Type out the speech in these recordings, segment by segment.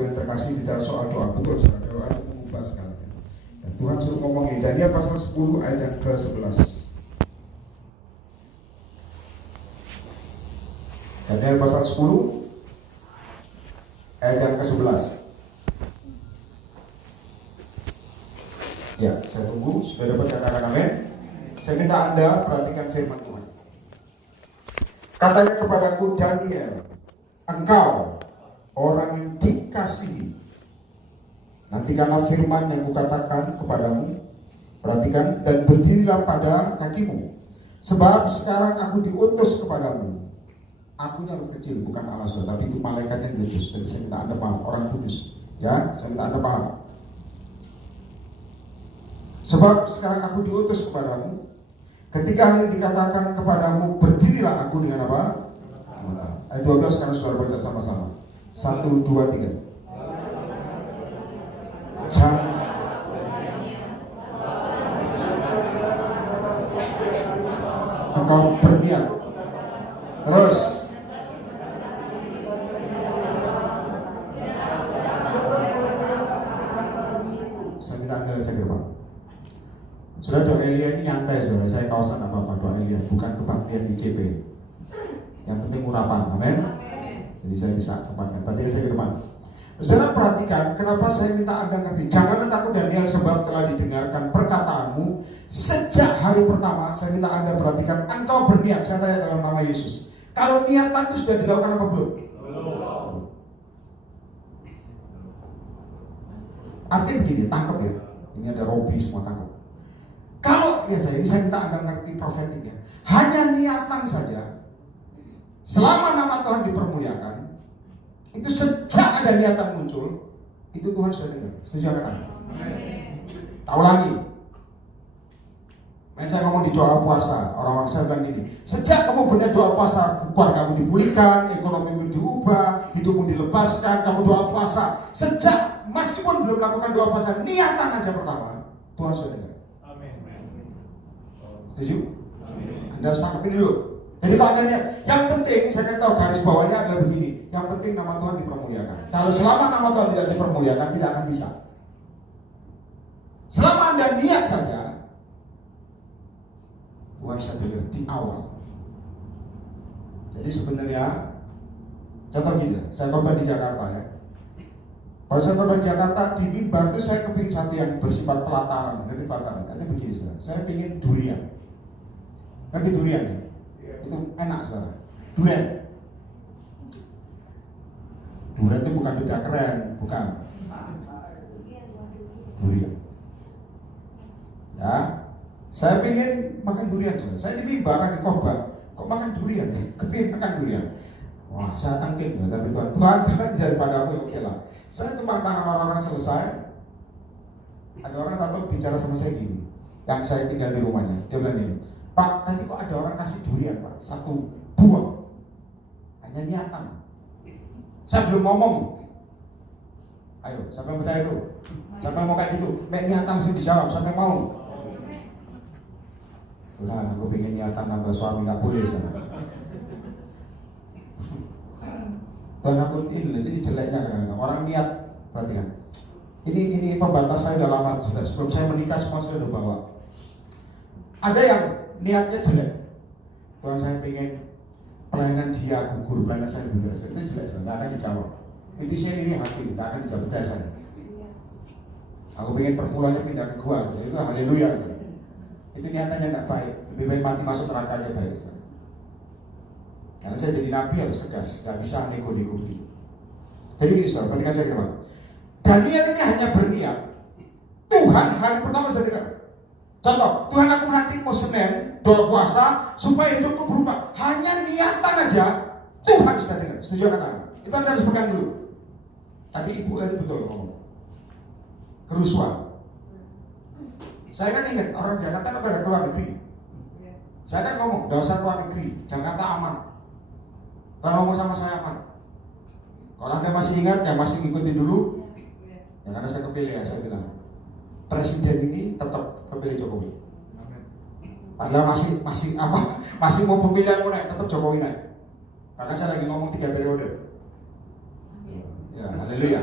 yang terkasih bicara soal doa, betul, doa itu mengubah sekali. Dan Tuhan suruh ngomongin Daniel pasal 10 ayat yang ke-11. Daniel pasal 10 ayat yang ke-11. Ya, saya tunggu. Sudah dapat katakan amin. Saya minta Anda perhatikan firman Tuhan. Katanya kepadaku, Daniel, engkau orang yang dikasihi, nantikanlah firman yang kukatakan kepadamu. Perhatikan, dan berdirilah pada kakimu, sebab sekarang aku diutus kepadamu. Aku yang kecil, bukan Allah Saudara, tapi itu malaikat yang diutus. Jadi saya minta Anda paham, orang kudus. Ya, saya minta Anda paham. Sebab sekarang aku diutus kepadamu. Ketika ini dikatakan kepadamu, berdirilah aku dengan apa? Ayat 12 sekarang saudara baca sama-sama. 1, 2, 3. Jangan engkau berniat. Terus saya minta Anda cek ke depan. Saudara, doa Elia ini nyantai saudara. Saya kawasan apa-apa doa Elia, bukan kebaktian ICP. Yang penting urapan, amin. Jadi saya bisa tempatkan. Berarti saya ke depan. Saudara perhatikan, kenapa saya minta Anda ngerti. Janganlah takut Daniel, sebab telah didengarkan perkataanmu sejak hari pertama. Saya minta Anda perhatikan, engkau berniat. Saya tanya dalam nama Yesus. Kalau niatan itu sudah dilakukan apa belum? Artinya begini, tangkap ya. Ini ada Robi semua tangkap. Kalau ya ini saya minta Anda ngerti profetiknya. Hanya niatan saja. Selama nama Tuhan dipermuliakan, itu sejak ada niatan muncul, itu Tuhan sudah dengar. Setuju kata? Tahu lagi. Saya ngomong di doa puasa, orang-orang saya bilang gini, sejak kamu berniat doa puasa, keluarga kamu dipulihkan, ekonomimu diubah, hidupmu dilepaskan, kamu doa puasa. Sejak meskipun belum melakukan doa puasa, niatan aja pertama, Tuhan sudah dengar. Setuju? Anda harus tangkap ini dulu. Jadi Pak Anda lihat, yang penting saya kasih tahu garis bawahnya adalah begini. Yang penting nama Tuhan dipermuliakan. Kalau selama nama Tuhan tidak dipermuliakan, tidak akan bisa. Selama Anda niat saja, Tuhan sudah dengar di awal. Jadi sebenarnya, contoh gini, saya korban di Jakarta ya. Kalau saya korban di Jakarta, di mimbar itu saya kepingin satu yang bersifat pelataran. Nanti pelataran, nanti begini saya pingin durian. Nanti durian ya. Itu enak saudara. Durian itu bukan beda keren, bukan. Durian. Ya, saya pengen makan durian saudara. Saya di mimbar di khotbah, kok makan durian? Kepingin makan durian. Wah, saya tangkit ya, tapi Tuhan karena daripada aku oke lah. Saya tumpang tangan orang-orang selesai. Ada orang takut bicara sama saya gini, yang saya tinggal di rumahnya. Dia bilang ini, Pak, tadi kok ada orang kasih durian Pak, 1 buah. Hanya niatan. Saya belum ngomong. Ayo, siapa yang percaya itu? Siapa yang mau kayak gitu? Nek niatan sih dijawab, siapa yang mau? Lah, aku pengen niatan nambah suami, gak boleh sana. Dan aku ini jeleknya kadang-kadang. Orang niat, perhatikan. Ini pembatas saya udah lama, sebelum saya menikah semua saya udah bawa. Ada yang niatnya jelek. Tuhan saya pengen pelayanan dia gugur, pelayanan saya gugur. Itu jelek, tidak akan dijawab. Itu saya ini hati, tidak akan dijawab, percaya saya. Aku pengen perpulangnya pindah ke gua, itu haleluya. Itu niatannya tidak baik. Lebih baik mati masuk neraka aja baik. Karena saya jadi nabi harus tegas, nggak bisa nego-nego begitu. Jadi gini saudara, perhatikan saya kira. Daniel ini hanya berniat. Tuhan hari pertama sudah dengar. Contoh, Tuhan aku nanti mau Senin doa puasa supaya hidupku berubah. Hanya niatan aja Tuhan sudah dengar. Setuju kata? Kita harus pegang dulu. Tadi ibu tadi betul ngomong. Kerusuhan. Saya kan ingat orang Jakarta kan pada keluar negeri. Saya kan ngomong, gak usah keluar negeri, Jakarta aman. Kalau ngomong sama saya aman. Kalau Anda masih ingat, yang masih ngikutin dulu, ya karena saya kepilih ya, saya bilang presiden ini tetap kepilih Jokowi. Padahal masih mau pemilihan mau naik, tetap Jokowi naik. Karena saya lagi ngomong 3 periode. Ya, haleluya.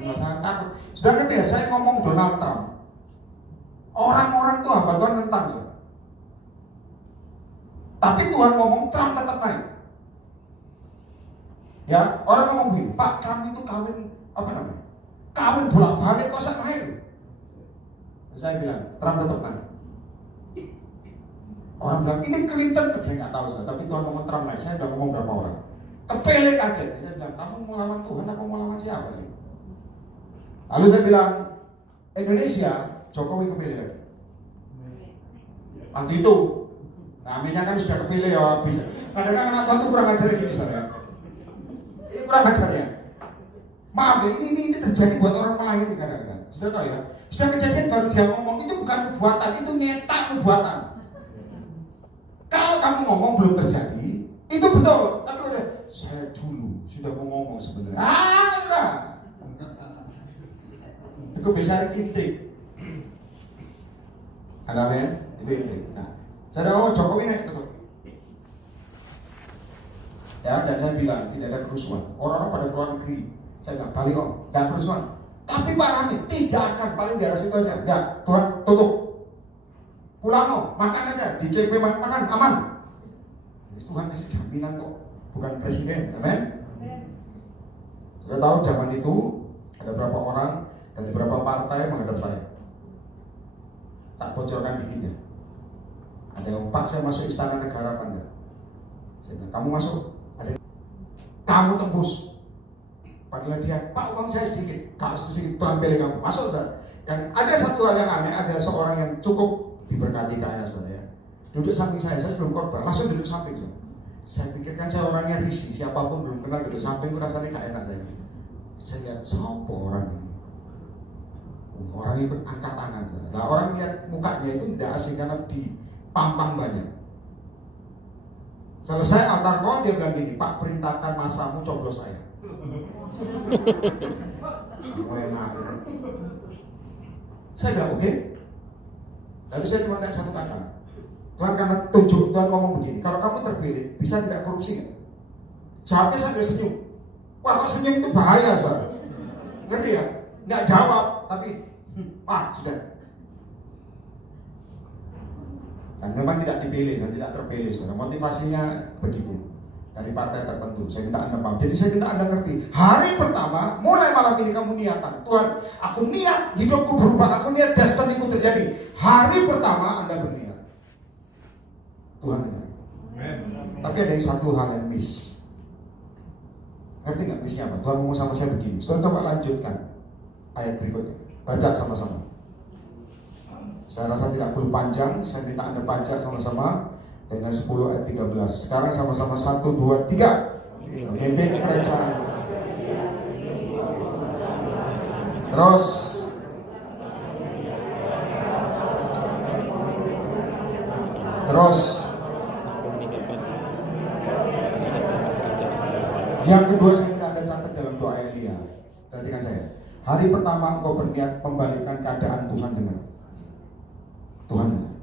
Saya takut. Sudah ngerti ya, saya ngomong Donald Trump. Orang-orang tuh hamba Tuhan nentang ya. Tapi Tuhan ngomong Trump tetap naik. Ya, orang ngomong begini, Pak Trump itu kawin apa namanya? Kawin bolak-balik kok saya naik. Saya bilang Trump tetap naik. Orang bilang ini Clinton, saya nggak tahu saya, tapi Tuhan ngomong Trump naik. Saya udah ngomong berapa orang. Kepele kaget. Saya bilang, kamu mau lawan Tuhan, aku mau lawan siapa sih? Lalu saya bilang, Indonesia, Jokowi kepilih lagi. Waktu itu, namanya kan sudah kepilih ya bisa. Kadang-kadang anak Tuhan itu kurang ajar gini saya. Ini kurang ajar ya. Maaf ya, ini terjadi buat orang melayani kadang-kadang. Sudah tahu ya, sudah kejadian baru dia ngomong, itu bukan nubuatan, itu nyetak nubuatan. Kalau kamu ngomong belum terjadi, itu betul. Tapi udah, saya dulu sudah mau ngomong sebenarnya. Sudah. Itu bisa intrik. Ada apa ya? Itu intrik. Nah, saya ngomong Jokowi naik tetap. Ya, dan saya bilang tidak ada kerusuhan. Orang-orang pada keluar negeri. Saya bilang balik om, tidak kerusuhan. Tapi Pak Rami tidak akan paling di daerah situ aja. Enggak, Tuhan tutup. Pulang om, makan aja. Di CP makan aman. Tuhan kasih jaminan kok, bukan presiden, amin. Sudah tahu zaman itu ada berapa orang dari beberapa partai menghadap saya. Tak bocorkan dikitnya. Ada yang Pak saya masuk istana negara apa enggak? Saya bilang kamu masuk. Ada kamu tembus. Panggil dia, Pak uang saya sedikit. Kalau sedikit Tuhan pilih kamu masuk saudara. Dan ada satu hal yang aneh, ada seorang yang cukup diberkati kaya saudara ya. Duduk samping saya sebelum khotbah, langsung duduk samping saudara. Saya pikirkan saya orangnya risih, siapapun belum kenal duduk samping, rasanya gak enak saya. Saya lihat siapa orang ini. Orang itu angkat tangan. Nah, orang lihat mukanya itu tidak asing karena dipampang banyak. Selesai antar kau dia bilang gini, Pak perintahkan masamu coblos saya. Saya bilang oke. Lalu saya cuma tanya satu kata. Tuhan karena tunjuk, Tuhan ngomong begini, kalau kamu terpilih, bisa tidak korupsi ya? Jawabnya sambil senyum. Wah kok senyum itu bahaya saudara. Ngerti ya? Nggak jawab, tapi sudah. Dan memang tidak dipilih, dan tidak terpilih saudara. Motivasinya begitu. Dari partai tertentu, saya minta Anda paham. Jadi saya minta Anda ngerti. Hari pertama, mulai malam ini kamu niatan, Tuhan, aku niat hidupku berubah, aku niat destiniku terjadi. Hari pertama Anda berniat. Tuhan dengar. Tapi ada yang satu hal yang miss. Ngerti nggak missnya apa? Tuhan ngomong sama saya begini. Tuhan coba lanjutkan ayat berikutnya. Baca sama-sama. Saya rasa tidak perlu panjang. Saya minta Anda baca sama-sama dengan 10 ayat 13. Sekarang sama-sama 1, 2, 3. Memimpin kerajaan. Terus yang kedua saya minta Anda catat dalam doa Elia. Perhatikan saya. Hari pertama engkau berniat membalikkan keadaan Tuhan dengar. Tuhan dengar.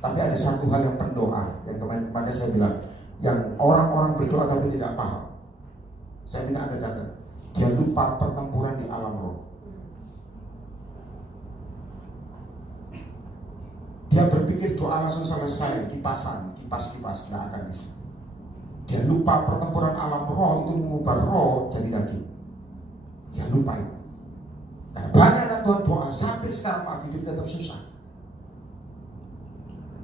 Tapi ada satu hal yang pendoa yang kemarin saya bilang, yang orang-orang berdoa tapi tidak paham. Saya minta Anda catat. Dia lupa pertempuran di alam roh. Dia berpikir doa langsung selesai, kipasan, kipas-kipas, nggak akan bisa. Dia lupa pertempuran alam roh itu mengubah roh jadi daging. Dia lupa itu. Karena banyak kan Tuhan doa sampai sekarang maaf hidup tetap susah.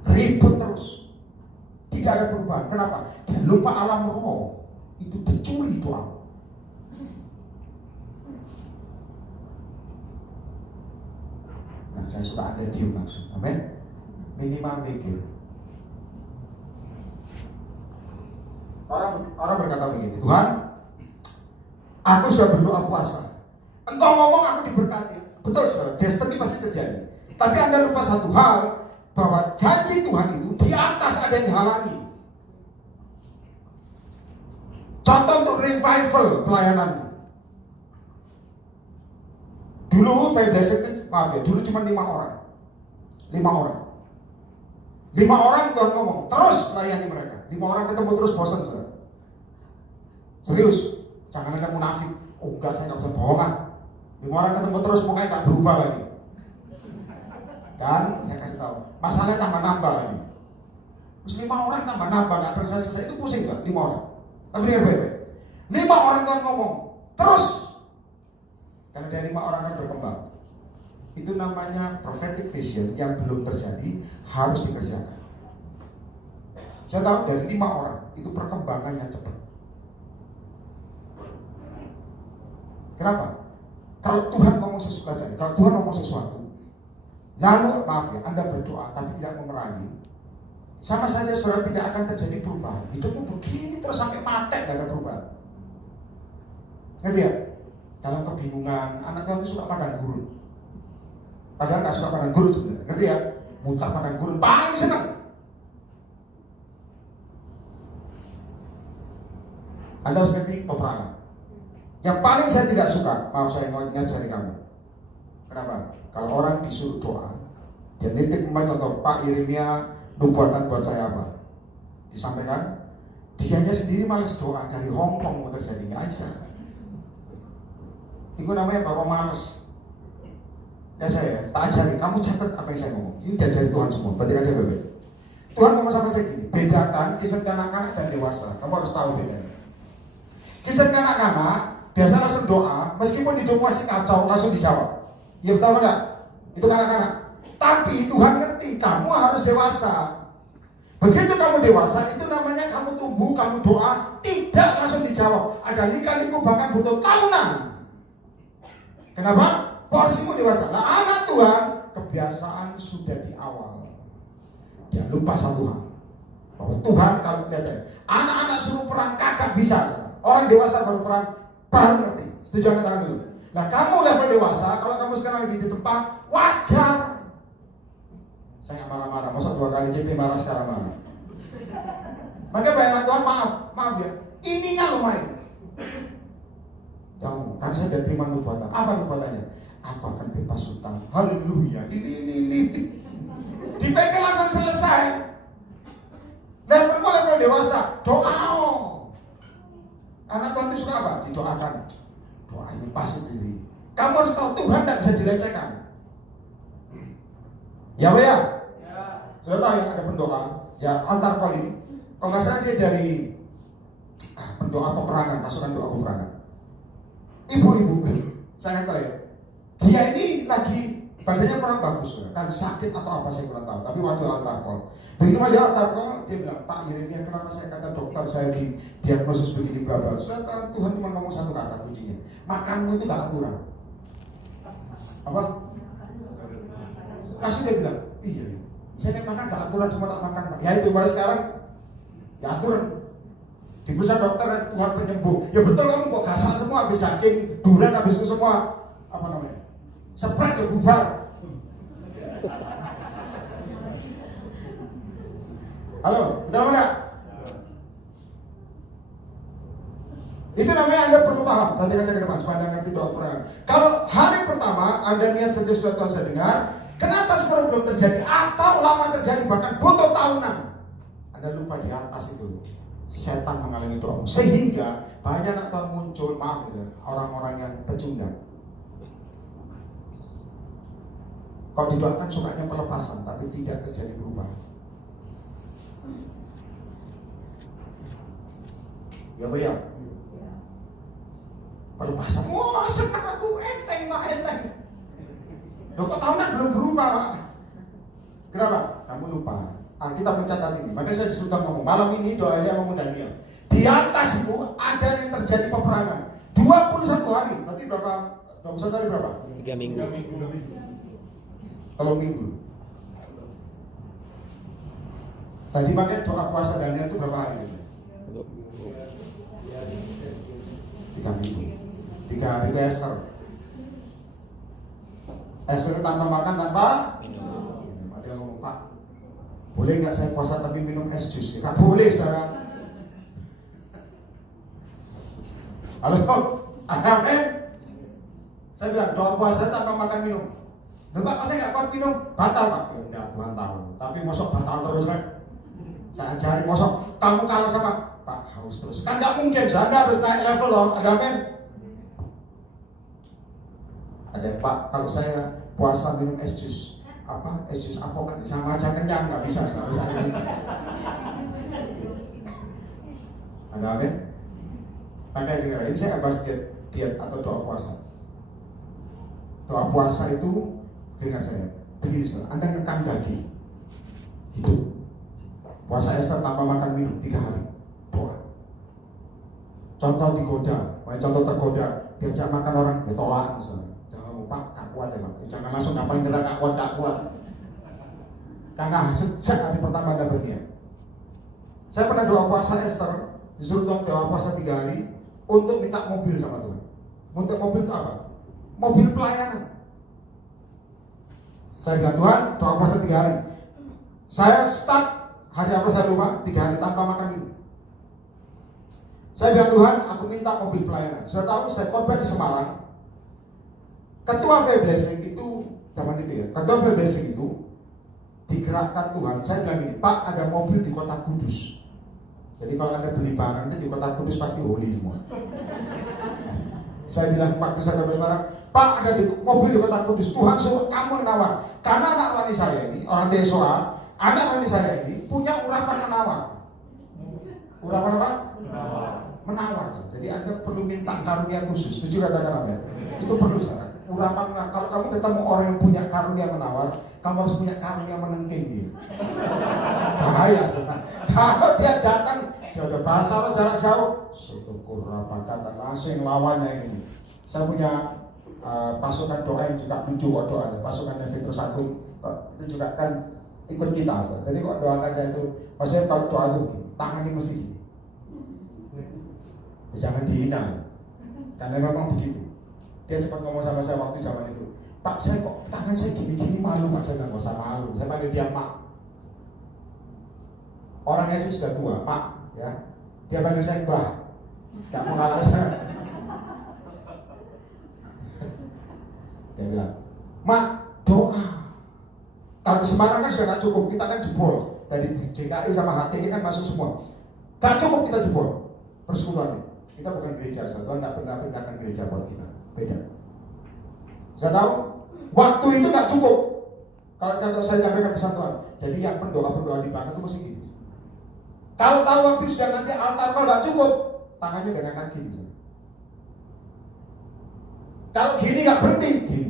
Ribut terus. Tidak ada perubahan. Kenapa? Dia lupa alam roh itu dicuri doa. Nah, saya suka Anda diam langsung. Amin. Minimal mikir. Orang berkata begini, Tuhan, aku sudah berdoa puasa. Engkau ngomong aku diberkati. Betul saudara, destiny pasti terjadi. Tapi Anda lupa satu hal, bahwa janji Tuhan itu di atas ada yang dihalangi. Contoh untuk revival pelayananmu. Dulu dulu cuma 5 orang. 5 orang. 5 orang Tuhan ngomong, terus layani mereka. 5 orang ketemu terus bosan saudara. Serius. Jangan ada munafik. Oh enggak, saya nggak usah bohong ah. 5 orang ketemu terus mukanya nggak berubah lagi. Dan saya kasih tahu, masalahnya tambah nambah lagi. Terus 5 orang tambah nambah, nggak selesai-selesai, itu pusing nggak? 5 orang. Tapi dengar baik-baik. 5 orang Tuhan ngomong terus. Karena dari 5 orang kan berkembang. Itu namanya prophetic vision yang belum terjadi harus dikerjakan. Saya tahu dari 5 orang itu perkembangannya cepat. Kenapa? Kalau Tuhan ngomong sesuatu saja, kalau Tuhan ngomong sesuatu, lalu maaf ya, Anda berdoa tapi tidak memerangi, sama saja saudara tidak akan terjadi perubahan. Hidupmu begini terus sampai mati gak ada perubahan. Ngerti ya? Dalam kebingungan, anak Tuhan itu suka padang gurun. Padahal gak suka padang gurun sebenarnya. Ngerti ya? Mutar padang gurun, paling senang. Anda harus ngerti peperangan. Yang paling saya tidak suka, maaf saya mau ngajari kamu. Kenapa? Kalau orang disuruh doa, dia nitip contoh, Pak Yeremia nubuatan buat saya apa? Disampaikan, dianya sendiri malas doa, dari Hong Kong mau terjadi, nggak bisa. Itu namanya bapak malas. Ya saya, tak ajari, kamu catat apa yang saya ngomong. Ini diajari Tuhan semua, berarti aja baik-baik. Tuhan ngomong sama saya gini, bedakan kisah kanak-kanak dan dewasa. Kamu harus tahu bedanya. Kisah kanak-kanak biasa langsung doa, meskipun hidupmu masih kacau, langsung dijawab. Ya betul enggak? Itu kanak-kanak. Tapi Tuhan ngerti, kamu harus dewasa. Begitu kamu dewasa, itu namanya kamu tumbuh, kamu doa, tidak langsung dijawab. Ada lika-liku bahkan butuh tahunan. Kenapa? Porsimu dewasa. Nah anak Tuhan, kebiasaan sudah di awal. Dia lupa satu hal, bahwa Tuhan kalau lihat saya, anak-anak suruh perang kagak bisa. Orang dewasa baru perang, baru ngerti. Setuju angkat tangan dulu. Nah kamu level dewasa, kalau kamu sekarang lagi di tempat, wajar. Saya nggak marah-marah, masa 2 kali JP marah sekarang marah. Maka bayangkan Tuhan, maaf ya, ininya lumayan. Yang kan saya udah terima nubuatan. Apa nubuatannya? Aku akan bebas hutang. Haleluya. Ini. Dipegang langsung selesai. Level dewasa, doa. Anak Tuhan itu suka apa? Didoakan. Doanya pasti sendiri. Kamu harus tahu Tuhan tidak bisa dilecehkan. Ya Pak ya? Sudah tahu ya ada pendoa. Ya antar kali ini. Kalau nggak salah dia dari pendoa peperangan, pasukan doa peperangan. Ibu-ibu, saya nggak tahu ya. Dia ini lagi badannya kurang bagus, kan sakit atau apa saya kurang tahu. Tapi waktu altar call, begitu aja altar call, dia bilang, Pak Yeremia, kenapa saya kata dokter saya di diagnosis begini berapa? Sudah tahu Tuhan cuma ngomong satu kata kuncinya, makanmu itu gak aturan. Apa? Langsung dia bilang, iya, saya kan makan gak aturan, cuma tak makan. Ya itu mulai sekarang, ya aturan. Di pusat dokter Tuhan penyembuh. Ya betul kamu kok gasal semua, habis daging, durian, habis itu semua apa namanya? Spread ke bubar. Halo, betul enggak? Itu namanya Anda perlu paham. Perhatikan saya ke depan supaya Anda ngerti doa perangan. Kalau hari pertama Anda niat setiap sudah Tuhan saya dengar, kenapa sekarang belum terjadi atau lama terjadi bahkan butuh tahunan? Anda lupa di atas itu setan menghalangi doa, sehingga banyak anak Tuhan muncul, maaf ya, orang-orang yang pecundang. Kalau didoakan sukanya pelepasan, tapi tidak terjadi perubahan. Ya Pak ya? Pelepasan, wah senang aku, enteng. Loh kok tahunan belum berubah Pak? Kenapa? Kamu lupa. Kita mencatat ini, makanya saya disuruh ngomong malam ini doanya ngomong Daniel. Di atas itu ada yang terjadi peperangan 21 hari, berarti berapa? 21 hari berapa? 3 minggu. 3 minggu. Tadi pakai doa puasa Daniel itu berapa hari biasanya? 3 minggu. 3 hari itu Esther. Esther tanpa makan, tanpa minum. Dia ngomong, Pak, boleh nggak saya puasa tapi minum es jus? Ya, nggak boleh, saudara. Halo, amin. Saya bilang doa puasa tanpa makan minum. Loh Pak, saya nggak kuat minum, batal Pak. Ya Tuhan tahu. Tapi mosok batal terus kan? Saya ajari mosok. Kamu kalah sama Pak haus terus. Kan nggak mungkin, Anda harus naik level loh. Ada amin? Ada Pak, kalau saya puasa minum es jus, apa? Es jus apokat sama aja kenyang, nggak bisa. Ada amin? Makanya dengar, ini saya bahas diet atau doa puasa. Doa puasa itu, dengar saya, begini saudara, Anda ngekang daging, hidup. Puasa Esther tanpa makan minum 3 hari, doa. Contoh digoda, contoh tergoda, diajak makan orang, ya tolak misalnya. Jangan lupa, gak kuat ya Pak. Jangan langsung ngapain kira gak kuat. Karena sejak hari pertama Anda berniat. Saya pernah doa puasa Esther, disuruh Tuhan doa puasa 3 hari untuk minta mobil sama Tuhan. Untuk mobil itu apa? Mobil pelayanan. Saya bilang Tuhan, doa puasa 3 hari. Saya start hari apa saya lupa, 3 hari tanpa makan minum. Saya bilang Tuhan, aku minta mobil pelayanan. Sudah tahu saya khotbah di Semarang. Ketua V-Blessing itu zaman itu ya. Ketua V-Blessing itu digerakkan Tuhan. Saya bilang ini, Pak ada mobil di kota Kudus. Jadi kalau Anda beli barang itu di kota Kudus pasti holy semua. Saya bilang waktu saya ke Semarang, Pak ada di mobil di kota Kudus. Tuhan suruh kamu menawar. Karena anak rani saya ini orang Desoa. Anak rani saya ini punya urapan menawar. Urapan apa? Menawar. Jadi Anda perlu minta karunia khusus. Setuju katakan amin? Itu perlu saudara. Urapan menawar. Kalau kamu ketemu orang yang punya karunia menawar, kamu harus punya karunia menengking dia. Bahaya saudara. Kalau dia datang, dia ada bahasa jarak jauh. Syukur apa kata langsung lawannya ini. Saya punya pasukan doa yang juga lucu kok doa. Pasukan yang Petrus Agung itu juga kan ikut kita, so. Jadi kok doa aja itu, maksudnya kalau doa itu begini, tangannya mesti gini, jangan dihina, karena memang begitu. Dia sempat ngomong sama saya waktu zaman itu, Pak saya kok tangan saya gini-gini malu Pak, saya nggak usah malu, saya panggil dia Pak. Orangnya sih sudah tua, Pak, ya, dia panggil saya Mbah, nggak mau ngalah saya. Dia bilang, Mak doa. Kalau di Semarang kan sudah gak cukup, kita kan jebol. Dari JKI sama HTI kan masuk semua. Gak cukup kita jebol persekutuan. Kita bukan gereja, Tuhan gak pernah perintahkan gereja buat kita. Beda. Saya tahu, waktu itu gak cukup. Kalau saya nyampaikan pesan Tuhan. Jadi yang pendoa-pendoa di belakang itu masih gini. Kalau tahu waktu itu sudah nanti altar kalau gak cukup, tangannya dengan kaki gini. Kalau gini gak berhenti, gini.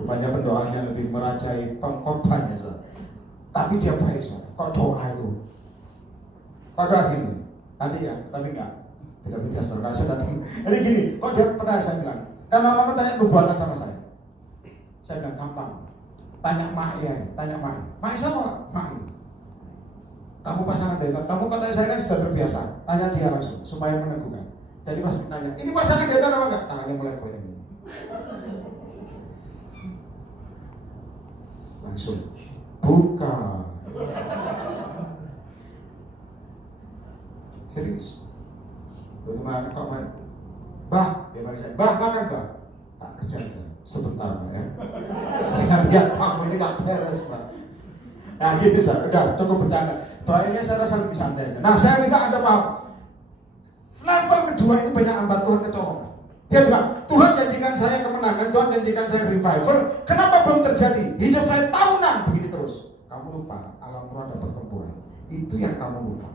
Rupanya pendoanya lebih merajai pengkorbannya, tapi dia baik, kok doa itu, kok doa gini, nanti ya, tapi enggak, tidak beda saudara, saya datang, jadi gini, kok dia pernah saya bilang, dan mama tanya perbuatan sama saya bilang gampang, tanya mak ya, mak sama, mak, kamu pasangan Dayton, kamu katanya saya kan sudah terbiasa, tanya dia langsung, supaya meneguhkan, jadi pas ditanya, ini pasangan Dayton apa enggak, tangannya mulai goyang. Langsung buka. Serius. Bagaimana kok main? Bah, dia saya, bah makan bah. Tak kerja aja, sebentar ya. Saya lihat kamu ini gak beres Pak. Nah gitu sudah, udah cukup bercanda. Doanya saya rasa lebih santai aja. Nah saya minta Anda paham. Level kedua ini banyak hamba Tuhan kecolongan. Dia bilang, Tuhan janjikan saya kemenangan, Tuhan janjikan saya revival. Kenapa belum terjadi? Hidup saya tahunan begini terus. Kamu lupa, alam roh ada pertempuran. Itu yang kamu lupa.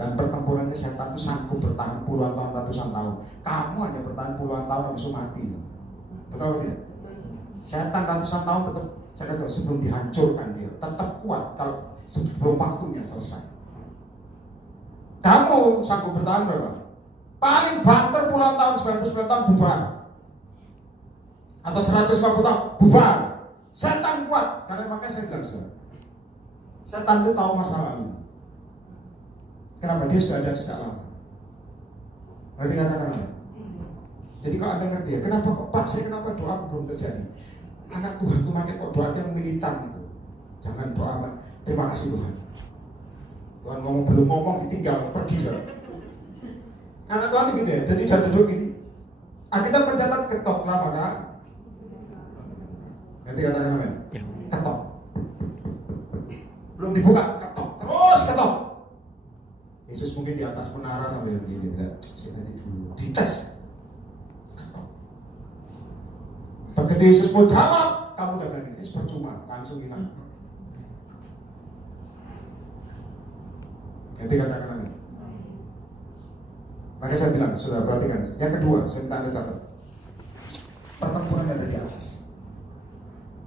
Dan pertempurannya setan itu sanggup bertahan puluhan tahun, ratusan tahun. Kamu hanya bertahan puluhan tahun habis itu mati. Betul atau tidak? Setan ratusan tahun tetap, saya kata sebelum dihancurkan dia, tetap kuat kalau sebelum waktunya selesai. Kamu sanggup bertahan berapa? Paling banter puluhan tahun, 99 tahun bubar. Atau 150 tahun bubar. Setan kuat, karena makanya saya bilang setan itu tahu masa lalu. Kenapa? Dia sudah ada sejak lama. Nanti katakan apa? Jadi kalau Anda ngerti ya, kenapa kok Pak saya kenapa doa belum terjadi? Anak Tuhan tuh makin kok doanya militan gitu. Jangan doa, terima kasih Tuhan. Tuhan ngomong belum ngomong ditinggal pergi ya. Anak Tuhan itu gitu ya, jadi udah duduk gini. Kita mencatat ketok lama kan? Nanti katakan amin. Ketok. belum dibuka, ketok, terus ketok. Yesus mungkin di atas menara sambil begini, saya tadi dulu dites, ketok. Begitu Yesus mau jawab, kamu udah bilang ini percuma, langsung hilang. Nanti katakan amin. Maka saya bilang, sudah perhatikan. Yang kedua, saya minta Anda catat. Pertempuran ada di atas.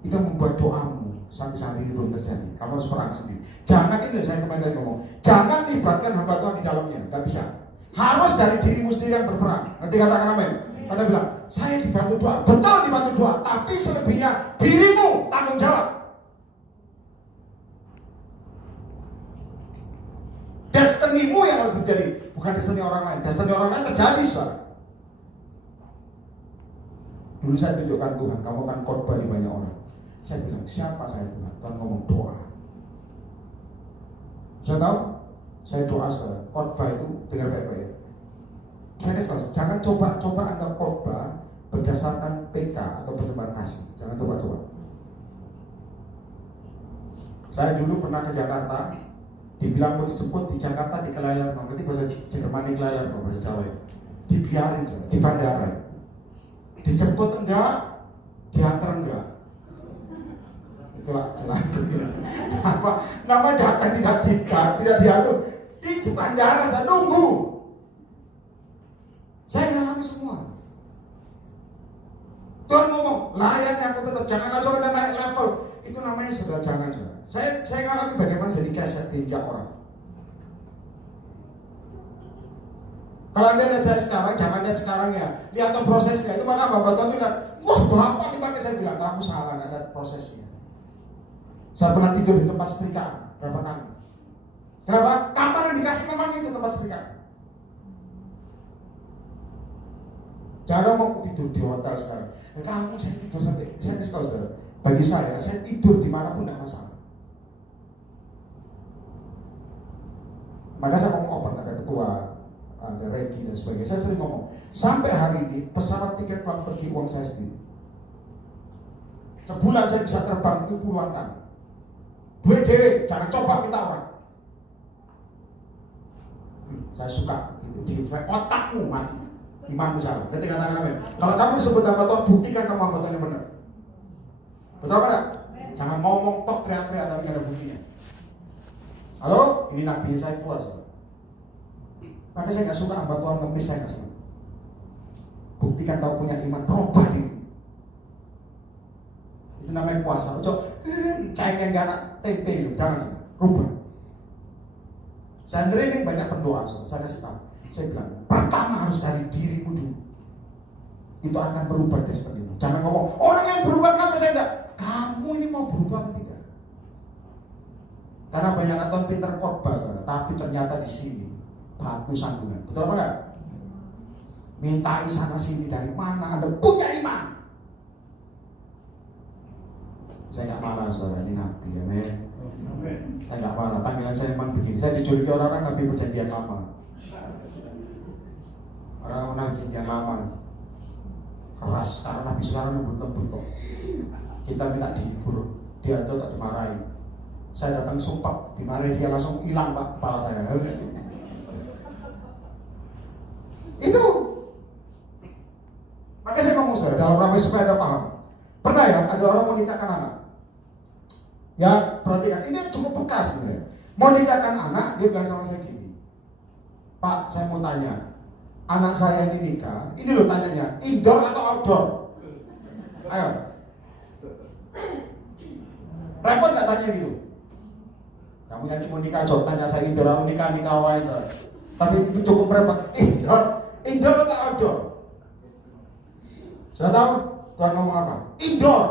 Itu membuat doamu sampai saat ini belum terjadi. Kamu harus perang sendiri. Jangan ini, saya kemarin ngomong, jangan libatkan hamba Tuhan di dalamnya. Gak bisa. Harus dari dirimu sendiri yang berperang. Nanti katakan amin. Anda bilang, saya dibantu doa. Betul dibantu doa. Tapi selebihnya dirimu tanggung jawab. Destinimu yang harus terjadi, bukan destiny orang lain. Destiny orang lain terjadi, saudara. Dulu saya tunjukkan Tuhan, kamu akan khotbah di banyak orang. Saya bilang, siapa saya Tuhan? Tuhan ngomong doa. Saya tahu, saya doa, saudara. Khotbah itu dengar baik-baik. Jangan coba Anda khotbah berdasarkan PK atau pertemuan kasih. Jangan coba-coba. Saya dulu pernah ke Jakarta. Dibilang mau dijemput di Jakarta di Kelailan, nanti bahasa Jerman di Kelailan, bahasa Jawa ya. Dibiarin di bandara. Dijemput enggak, diantar enggak. Itulah celaka. Nama datang tidak diatur. Di bandara saya nunggu. Saya ngalami semua. Tuhan ngomong, layani aku tetap, jangan langsung Anda naik level. Itu namanya sudah jangan. Saya ngalami bagaimana jadi keset tinjak orang. Kalau Anda lihat saya sekarang, jangan lihat sekarang ya, lihat prosesnya. Itu mana Bapak Tuhan bilang, wah Bapak dipakai. Saya bilang, kamu salah, nggak ada prosesnya. Saya pernah tidur di tempat setrika berapa kali. Kenapa? Kamar yang dikasih memang itu tempat setrika. Jangan mau tidur di hotel sekarang. Kamu saya tidur sampai, saya kasih tahu saudara. Bagi saya tidur dimanapun tidak masalah. Maka saya ngomong open, ada ketua, ada Regi dan sebagainya. Saya sering ngomong, sampai hari ini pesawat tiket pulang pergi uang saya sendiri. Sebulan saya bisa terbang itu puluhan kali. Duit dewe, jangan coba minta orang. Saya suka gitu, di otakmu mati, imanmu salah. Nanti katakan amin. Kalau kamu disebut nama Tuhan, buktikan kamu hamba Tuhan yang benar. Betul apa enggak? Jangan ngomong tok teriak-teriak tapi gak ada buktinya. Halo, ini nabi saya keluar. Maka saya gak suka hamba Tuhan ngemis, saya gak senang. Buktikan kau punya iman, berubah diri. Itu namanya puasa. Cengeng gak anak tempe, jangan rubah. Saya training banyak berdoa, saya kasih tahu. Saya bilang, pertama harus dari dirimu dulu. Itu akan berubah destinimu. Jangan ngomong, orang yang berubah kenapa saya enggak? Kamu ini mau berubah atau tidak? Karena banyak nonton pinter khotbah, tapi ternyata di sini batu sandungan. Betul apa enggak? Mintai sana sini, dari mana Anda punya iman? Saya nggak marah, saudara, ini nabi, amin. Saya nggak marah, panggilan saya memang begini. Saya dicurigai orang-orang nabi perjanjian lama. Orang-orang nabi perjanjian lama keras, karena nabi sekarang lembut-lembut kok. Kita minta dihibur, dia tak dimarahi. Saya datang sumpah, dimarahi dia langsung hilang Pak kepala saya. Itu. Makanya saya ngomong saudara, dalam ramai supaya Anda paham. Pernah ya, ada orang mau nikahkan anak. Ya, perhatikan, ini cukup bekas sebenarnya. Mau nikahkan anak, dia bilang sama saya gini, Pak, saya mau tanya, anak saya ini nikah, ini loh tanyanya, indoor atau outdoor? Ayo. Repot gak tanya gitu? Kamu yang mau nikah, coba tanya saya indoor atau nikah awal itu. Tapi itu cukup repot. Indoor atau outdoor? Sudah tahu Tuhan ngomong apa? Indoor.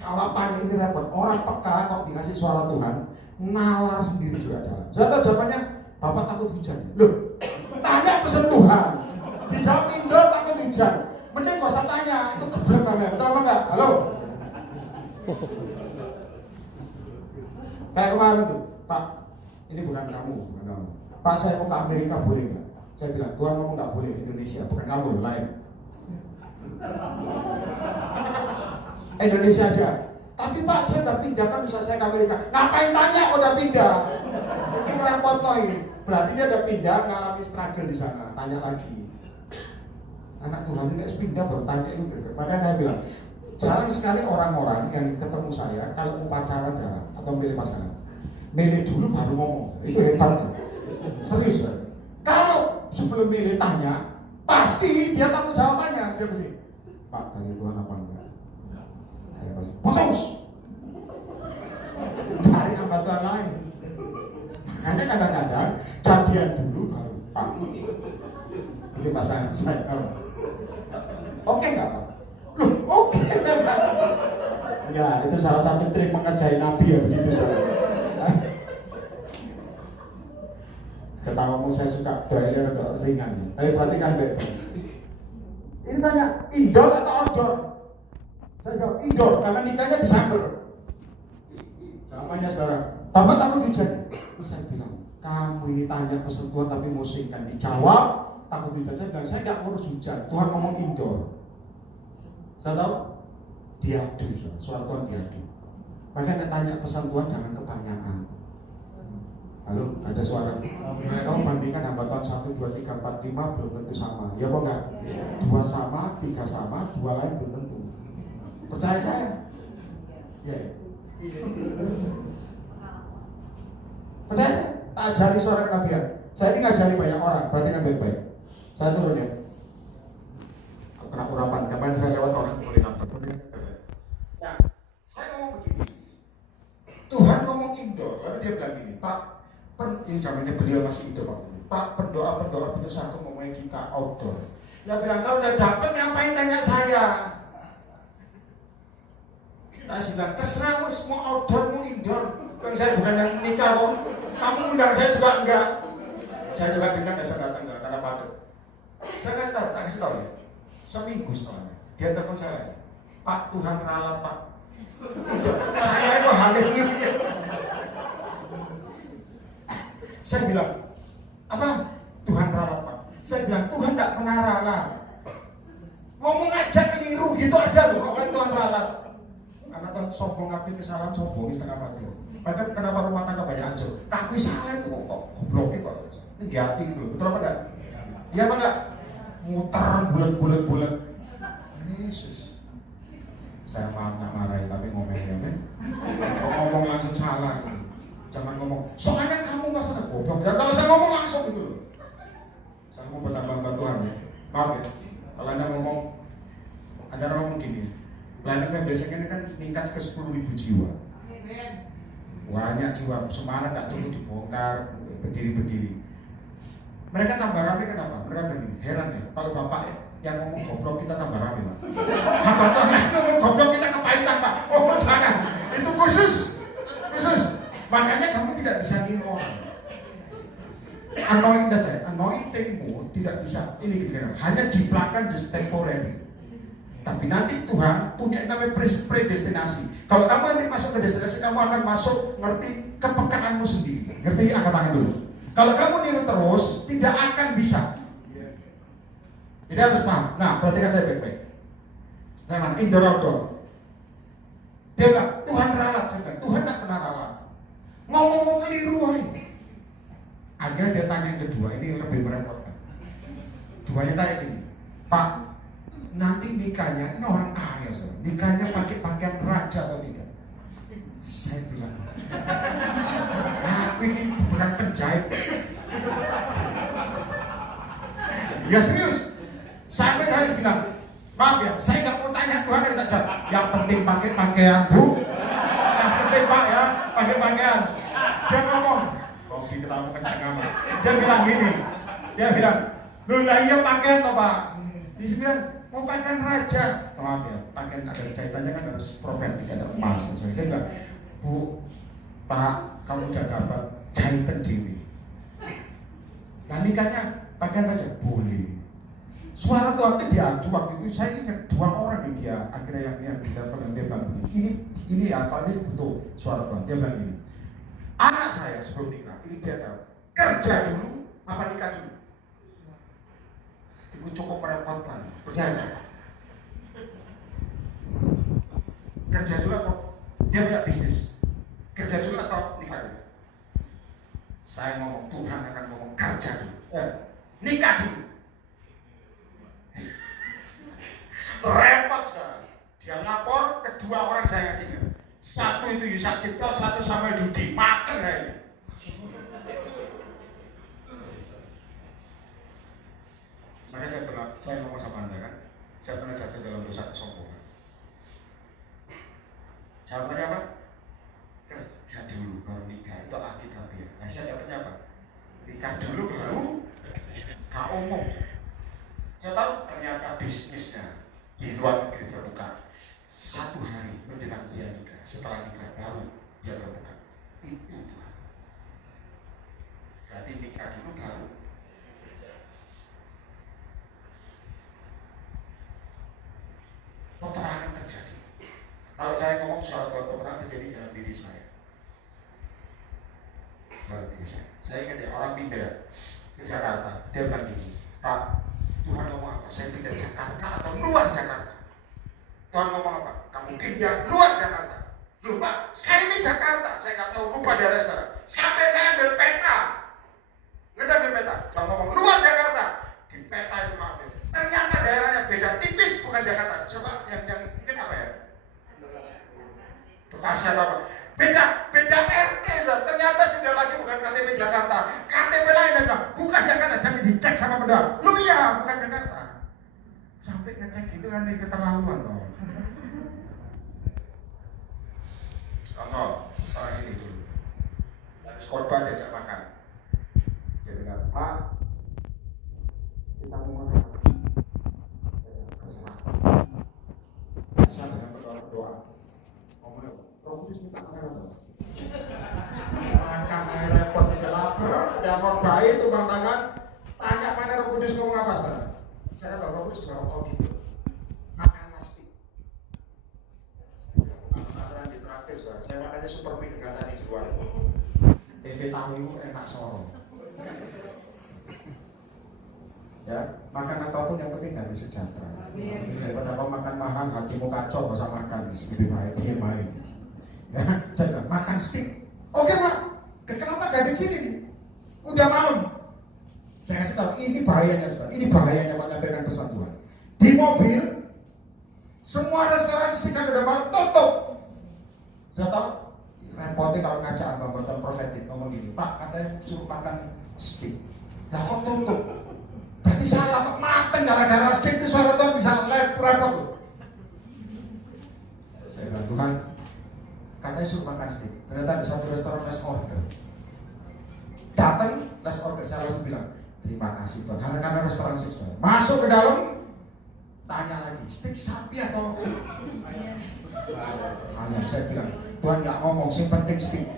Jawabannya ini repot. Orang peka kok dikasih suara Tuhan, nalar sendiri juga jalan. Sudah tahu jawabannya? Bapak takut hujan. Loh, tanya pesan Tuhan. Dijawab indoor takut hujan. Mending gak usah tanya, itu keblek namanya. Betul apa enggak? Halo? Kayak kemarin tuh, Pak, ini bukan kamu. Pak, saya mau ke Amerika boleh nggak? Saya bilang, Tuhan ngomong nggak boleh Indonesia, bukan kamu, lain. Indonesia aja. Tapi Pak, saya udah pindah kan bisa saya ke Amerika. Ngapain tanya udah pindah? Ini repot ini. Berarti dia udah pindah, ngalami struggle di sana. Tanya lagi. Anak Tuhan ini pindah baru tanya itu greget. Makanya saya bilang, jarang sekali orang-orang yang ketemu saya kalau mau pacaran jarang atau milih pasangan. Milih dulu baru ngomong. Itu hebat. Serius ya. Kalau sebelum milih tanya, pasti dia tahu jawabannya. Dia pasti, Pak, dari Tuhan apa enggak? Saya pasti putus. Cari hamba Tuhan lain. Makanya kadang-kadang jadian dulu baru Pak. Ini pasangan saya. Oke nggak Pak? Loh, oke Pak. Ya, itu salah satu trik mengerjai Nabi ya begitu. Ketawamu saya suka doanya rada ringan. Tapi perhatikan baik-baik. Ini tanya, indoor atau outdoor? Saya jawab indoor karena nikahnya Desember. Namanya saudara, Bapak takut hujan. Saya bilang, kamu ini tanya pesan Tuhan tapi musim kan dijawab. Takut hujan, saya bilang, saya gak ngurus hujan. Tuhan ngomong indoor. Saya tahu, diadu, suara Tuhan diadu. Makanya tanya pesan Tuhan jangan kebanyakan. Halo, ada suara. Kamu bandingkan hamba Tuhan 1, 2, 3, 4, 5 belum tentu sama. Ya apa enggak? 2 sama, 3 sama, 2 lain belum tentu. Percaya saya? Ya. Percaya? Tak ajari suara kenabian. Saya ini ngajari banyak orang, berarti kan baik-baik. Saya turun ya. Kena urapan, kemarin saya lewat orang boleh nampak. Nah, saya ngomong begini. Tuhan ngomong indoor, lalu dia bilang gini, Pak, ini zamannya beliau masih hidup waktu itu. Pak, pendoa putus aku ngomongin kita outdoor. Dia bilang, kau udah dapet ngapain tanya saya? Saya bilang, terserah mau outdoor, mau indoor. Kan saya bukan yang nikah kok. Kamu undang saya juga enggak. Saya juga dengar ya saya datang enggak karena padat. Saya kasih tahu ya. Seminggu setelahnya dia telepon saya lagi. Pak, Tuhan ralat Pak. Saya itu haleluya. Saya bilang, apa? Tuhan ralat Pak. Saya bilang, Tuhan tidak pernah ralat. Ngomong aja keliru gitu aja loh. Apa Tuhan ralat? Karena Tuhan sombong ngapain kesalahan sombong setengah mati. Padahal kenapa rumah tangga banyak hancur? Aku salah itu kok gobloknya kok tinggi hati gitu loh. Betul apa enggak? Iya apa enggak? Muter bulat. Yesus. Saya maaf nggak marahin tapi ngomongnya men. Ngomong langsung salah gitu. Jangan ngomong. Soalnya kamu masalah goblok. Jangan usah ngomong langsung gitu loh. Saya mau bertambah Tuhan ya. Maaf ya. Kalau Anda ngomong gini. Pelayanan biasanya kan meningkat ke 10.000 jiwa. Banyak jiwa Semarang nggak cukup dibongkar berdiri. Mereka tambah rame kenapa? Mereka begini, heran ya. Kalau bapak yang ngomong goblok kita tambah rame Pak. Hamba Tuhan ngomong goblok kita kepahitan Pak. Oh jangan, itu khusus. Makanya kamu tidak bisa niru orang. Anointingmu tidak bisa. Ini gitu kan. Hanya jiplakan just temporary. Tapi nanti Tuhan punya namanya predestinasi. Kalau kamu nanti masuk ke destinasi, kamu akan masuk ngerti kepekaanmu sendiri. Ngerti? Angkat tangan dulu. Kalau kamu niru terus, tidak akan bisa. Jadi harus paham. Nah, perhatikan saya baik-baik. Nah, indoor outdoor. Dia bilang, Tuhan ralat. Saya bilang, Tuhan tidak pernah ralat. Ngomong keliru aja. Akhirnya dia tanya yang kedua, ini lebih merepotkan. Duanya tanya gini, Pak, nanti nikahnya, ini orang kaya, nikahnya pakai pakaian raja atau tidak? Saya bilang, aku ini bukan penjahit. Ya serius. Sampai saya bilang, maaf ya, saya nggak mau tanya Tuhan yang tak jawab. Yang penting pakai pakaian Bu. Yang penting Pak ya, pakai pakaian. Dia ngomong, Robi ketamu kencang amat. Dia bilang gini, dia bilang, loh lah iya pakaian toh Pak. Dia bilang, mau pakaian raja. Maaf ya, pakaian ada jahitannya kan harus profetik, ada emas. Saya bilang, Bu, Pak, kamu sudah dapat jahitan dewi. Nah nikahnya pakaian raja boleh. Suara Tuhan itu diadu waktu itu. Saya ingat 2 orang yang dia akhirnya yang ditelepon, dia bilang begini, ini apa ini butuh suara Tuhan. Dia bilang gini, anak saya sebelum nikah ini dia tahu kerja dulu apa nikah dulu. Itu cukup merepotkan. Percaya saya. Kerja dulu apa Dia punya bisnis. Kerja dulu atau nikah dulu? Saya ngomong, Tuhan akan ngomong kerja dulu. Nikah dulu. Repot sekali. Dia lapor, kedua orang saya ngasih ingat. Satu itu Yusak Cipto, satu Samuel Dudi. Makan kayaknya. Makanya saya ngomong sama Anda kan, saya pernah jatuh dalam dosa kesombongan. Jawabannya apa? Kerja dulu baru nikah, itu Alkitabiah. Nah saya dapatnya apa? Nikah dulu baru gak umum. Saya tahu ternyata bisnisnya di luar negeri terbuka. Satu hari menjelang dia nikah, setelah nikah baru dia terbuka. Itu Tuhan. Berarti nikah dulu baru. Peperangan terjadi. Kalau saya ngomong soal peperangan terjadi dalam diri saya. Dalam diri saya. Saya ingat ya, orang pindah ke Jakarta. Dia bilang gini, Pak, Tuhan ngomong apa? Saya pindah Jakarta atau luar Jakarta? Tuhan ngomong apa? Kamu pindah luar Jakarta. Lupa, saya ini Jakarta. Saya nggak tahu, lupa di restoran. Sampai saya ambil peta. Nggak ambil peta. Tuhan ngomong luar Jakarta. Di peta itu maafin. Ternyata daerahnya beda tipis, bukan Jakarta. Coba yang mungkin apa ya? Bekasi atau apa? Beda RT. Ternyata sudah lagi bukan KTP Jakarta. KTP lain dia bilang, bukan Jakarta. Jadi dicek sama penduduk. Lu iya, bukan Jakarta. Sampai ngecek gitu kan ini keterlaluan toh. Contoh, orang sini dulu. Habis khotbah diajak makan. Dia bilang, Pak, kita mau makan. Saya dengan berdoa. Ngomongnya, Roh Kudus minta makan apa? Makan air repot di lapar. Dan khotbah itu bang tangan. Tanya mana Roh Kudus ngomong apa sekarang? Saya tahu Roh Kudus juga ngomong gitu. Makan pasti. Makanan di traktir, saya makannya super mie dengan tadi di luar. Tempe tahu itu enak sorong. Ya, makan apapun yang penting harus sejahtera. Daripada kau makan mahal, hatimu kacau, gak usah makan. Lebih baik dia main. Ya, saya bilang makan steak. Oke Pak, kenapa gak di sini? Udah malam. Saya kasih tahu, ini bahayanya Ustaz. Ini bahayanya menyampaikan pesan Tuhan. Di mobil, semua restoran steak udah malam tutup. Sudah tahu? Repotnya kalau ngajak abang-abang profetik ngomong gini, Pak katanya suruh makan steak. Nah kok tutup? Berarti salah kok mateng gara-gara steak itu suara Tuhan bisa repot loh. Saya bilang Tuhan, katanya suruh makan steak. Ternyata ada satu restoran less order. Datang less order, saya langsung bilang terima kasih Tuhan. Karena restoran steak Tuhan. Masuk ke dalam, tanya lagi steak sapi atau ayam. Saya bilang Tuhan nggak ngomong, sih penting steak.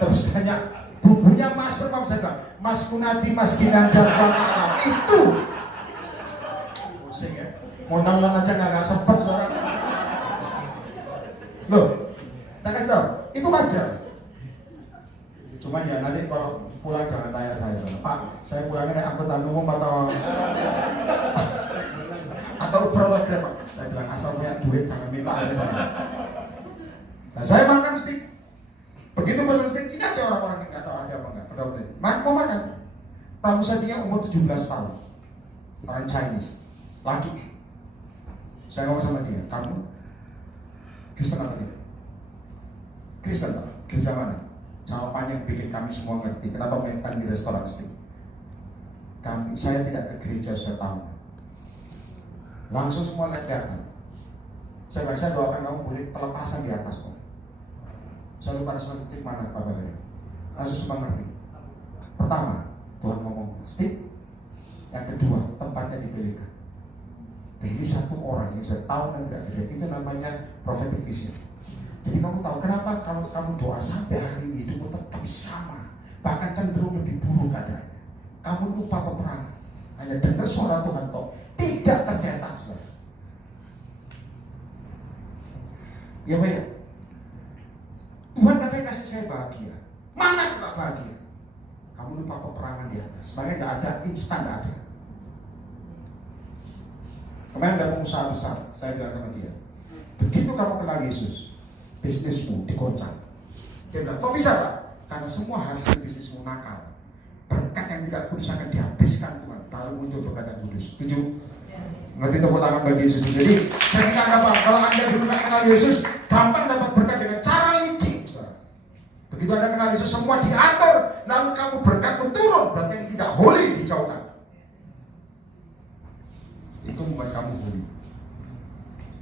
Terus tanya bumbunya Mas Remam, saya bilang Mas Kunadi, Mas Ginanjar, itu pusing ya, modal aja nggak sempet saudara. Loh, tak kasih tau, itu wajar. Cuma ya nanti kalau pulang jangan tanya saya, Pak, saya pulangnya naik angkutan umum atau prototipe. Saya bilang asal punya duit jangan minta aja saya. Nah saya makan steak. Begitu pesan steak, ini ada orang-orang yang nggak tahu ada apa nggak. Mau makan. Pramu sajinya umur 17 tahun. Orang Chinese. Laki. Saya ngomong sama dia, kamu Kristen apa tidak? Kristen apa? Gereja mana? Jawabannya yang bikin kami semua ngerti. Kenapa makan di restoran steak? Saya tidak ke gereja sudah tahun. Langsung semua kelihatan. Saya doakan kamu boleh pelepasan di atas kok. Saya lupa restoran steak mana Pak Bapak. Langsung semua ngerti. Pertama, Tuhan ngomong steak. Yang kedua, tempatnya dipilihkan. Dan ini satu orang yang saya tahu dan tidak lihat, itu namanya prophetic vision. Jadi kamu tahu kenapa kalau kamu doa sampai hari ini hidupmu tetap sama, bahkan cenderung lebih buruk keadaannya. Kamu lupa peperangan, hanya dengar suara Tuhan toh, tidak tercetak saudara. Ya Pak ya, Tuhan katanya kasih saya bahagia. Mana aku gak bahagia? Kamu lupa peperangan di atas, makanya gak ada instan, gak ada. Kemarin ada pengusaha besar, saya bilang sama dia, Begitu kamu kenal Yesus, bisnismu digoncang. Dia bilang, kok bisa Pak? Karena semua hasil bisnismu nakal. Berkat yang tidak kudus akan dihabiskan Tuhan. Baru muncul berkat yang kudus. Setuju? Ngerti tepuk tangan bagi Yesus. Jadi jangan apa, kalau Anda dulu tidak kenal Yesus, gampang dapat berkat dengan cara licik. Begitu Anda kenal Yesus, semua diatur, lalu kamu berkatmu turun, berarti yang tidak holy dijauhkan. Itu membuat kamu holy.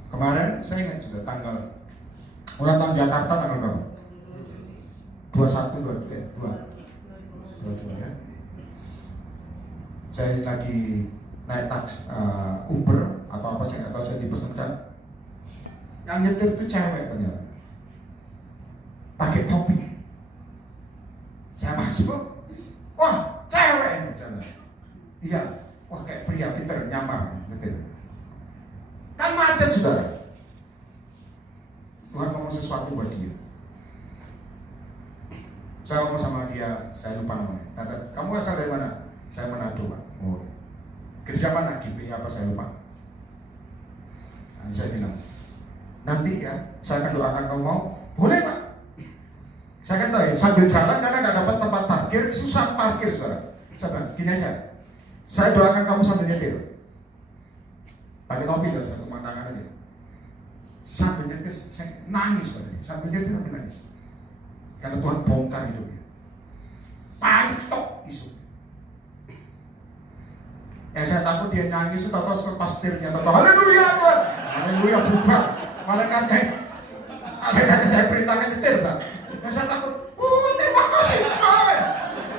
Kemarin saya ingat sudah tanggal ulang tahun Jakarta tanggal berapa? 21, 22 ya. Saya lagi naik taksi Uber atau apa saya nggak tahu, saya dipesankan. Yang nyetir itu cewek ternyata, pakai topi. Saya masuk, wah cewek ini, iya, wah kayak pria pinter nyamar nyetir. Kan macet saudara. Tuhan ngomong sesuatu buat dia. Saya ngomong sama dia, saya lupa namanya. Tata, kamu asal dari mana? Saya Manado Pak. Oh, gereja mana? GPI apa saya lupa. Nah, saya bilang, nanti ya, saya akan doakan kamu mau. Boleh Pak. Saya kan tahu ya, sambil jalan karena nggak dapat tempat parkir, susah parkir saudara. Saya bilang, gini aja, saya doakan kamu sambil nyetir. Pakai topi saudara, satu tangan aja. Sambil nyetir, saya nangis saudara. Sambil nyetir sambil nangis. Karena Tuhan bongkar hidupnya. Panik tok isu. Yang saya takut dia nangis itu tahu selepas setirnya, tahu haleluya Tuhan, haleluya bubar. Malaikatnya saya perintahkan nyetir tak. Dan saya takut, terima kasih,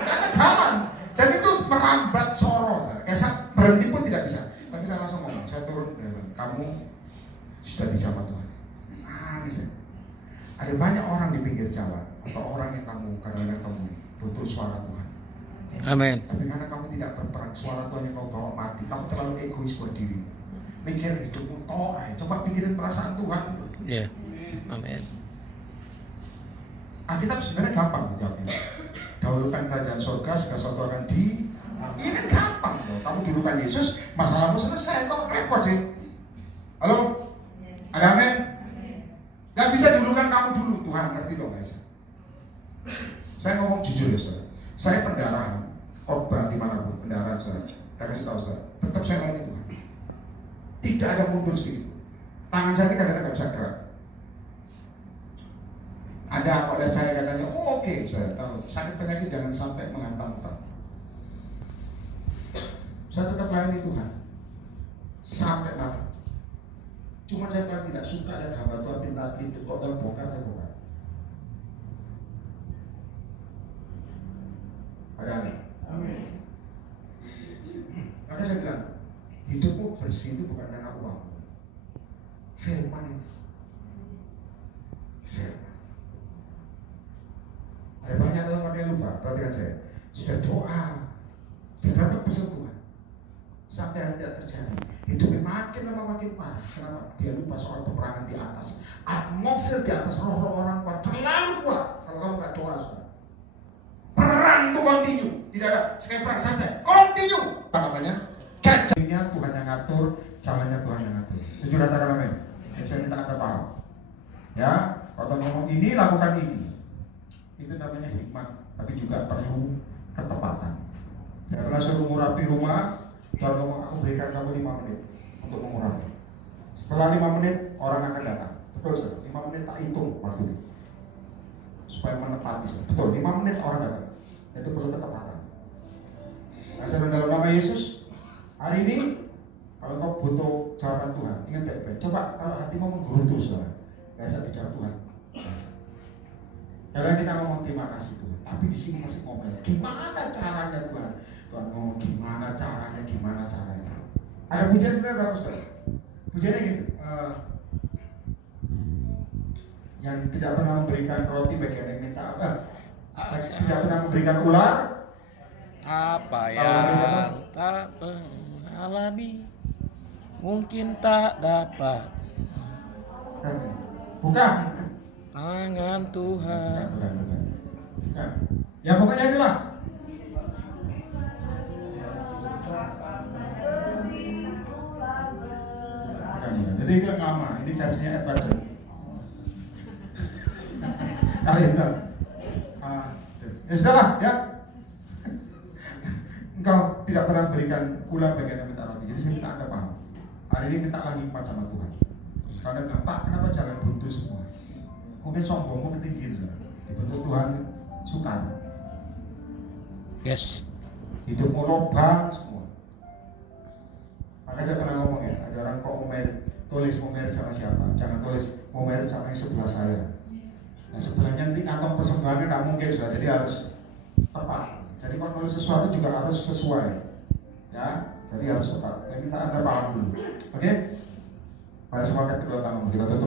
karena jalan. Dan itu merambat Soro. Kayak saya berhenti pun tidak bisa. Tapi saya langsung ngomong, saya turun, kamu sudah dijamah Tuhan. Nangis. Ada banyak orang di pinggir jalan atau orang yang kamu kadang-kadang temui butuh suara Tuhan. Amin. Tapi karena kamu tidak berperang, suara Tuhan yang kau bawa mati, kamu terlalu egois buat diri. Mikir hidupmu toh, coba pikirin perasaan Tuhan. Ya, amin. Alkitab sebenarnya gampang menjawabnya. Dahulukan kerajaan surga, segala sesuatu akan di. Iya kan gampang loh. Kamu dulukan Yesus, masalahmu selesai. Kok repot sih? Halo? Ada amin? Gak bisa dulukan kamu dulu, Tuhan ngerti dong guys. Saya ngomong jujur ya saudara. Saya pendarahan, khotbah dimanapun, pendarahan saudara. Saya kasih tahu saudara, tetap saya layani Tuhan. Tidak ada mundur sedikit. Tangan saya ini kadang-kadang gak bisa gerak. Ada kok lihat saya katanya, oh oke, saya tahu. Sakit penyakit jangan sampai menghantam Tuhan. Saya tetap layani Tuhan sampai mati. Cuma saya paling tidak suka lihat hamba Tuhan pintar-pintar, kok dalam bongkar saya bongkar. Ada amin? Amin. Maka saya bilang, hidupmu bersih itu bukan karena uang. Firman ini. Firman. Ada banyak orang pakai lupa, perhatikan saya. Sudah doa, tidak dapat pesan Tuhan. Sampai hari tidak terjadi. Hidupnya makin lama makin parah. Kenapa? Dia lupa soal peperangan di atas. Atmosfer di atas, roh-roh orang kuat terlalu kuat. Kalau kamu nggak doa, saudara. Perang itu continue. Tidak ada sekali perang selesai. Continue. Apa namanya? Kacanya Tuhan yang ngatur, jalannya Tuhan yang ngatur. Setuju katakan amin. Saya minta Anda paham. Ya, kalau ngomong ini lakukan ini. Itu namanya hikmat. Tapi juga perlu ketepatan. Saya pernah suruh murapi rumah. Tuhan ngomong, aku berikan kamu 5 menit untuk mengurapi. Setelah 5 menit orang akan datang. Betul saudara, 5 menit tak hitung waktunya supaya menepati saudara. Betul, 5 menit orang datang. Itu perlu ketepatan. Nah, saya dalam nama Yesus, hari ini kalau kau butuh jawaban Tuhan, ingat baik-baik. Coba kalau hatimu menggerutu saudara, biasa dijawab Tuhan. Biasa. Kadang kita ngomong terima kasih Tuhan, tapi di sini masih ngomel. Gimana caranya Tuhan? Tuhan ngomong gimana caranya. Ada pujian kita bagus Tuhan. Pujiannya gini, yang tidak pernah memberikan roti bagi yang minta apa? Tidak pernah memberikan ular. Apa yang tak mengalami mungkin tak dapat. Bukan. Tangan Tuhan. Bukan. Ya pokoknya itulah. Jadi itu yang lama, ini versinya Ed Bajen. Kalender. Ya sudahlah ya. Engkau tidak pernah berikan ulang bagian yang minta roti. Jadi saya minta Anda paham. Hari ini minta lagi hikmat sama Tuhan. Karena bilang, Pak, kenapa jalan buntu semua? Mungkin sombongmu ketinggi itu. Dibentuk Tuhan sukar. Yes. Hidupmu lobang semua. Maka saya pernah ngomong ya, ada orang kok mau merit, tulis mau merit sama siapa? Jangan tulis mau merit sama yang sebelah saya. Nah sebelahnya nanti kantong persembahannya nggak mungkin sudah, jadi harus tepat. Jadi kalau nulis sesuatu juga harus sesuai, ya. Jadi harus tepat. Saya minta Anda paham dulu, oke? Mari semua kedua tangan kita tutup.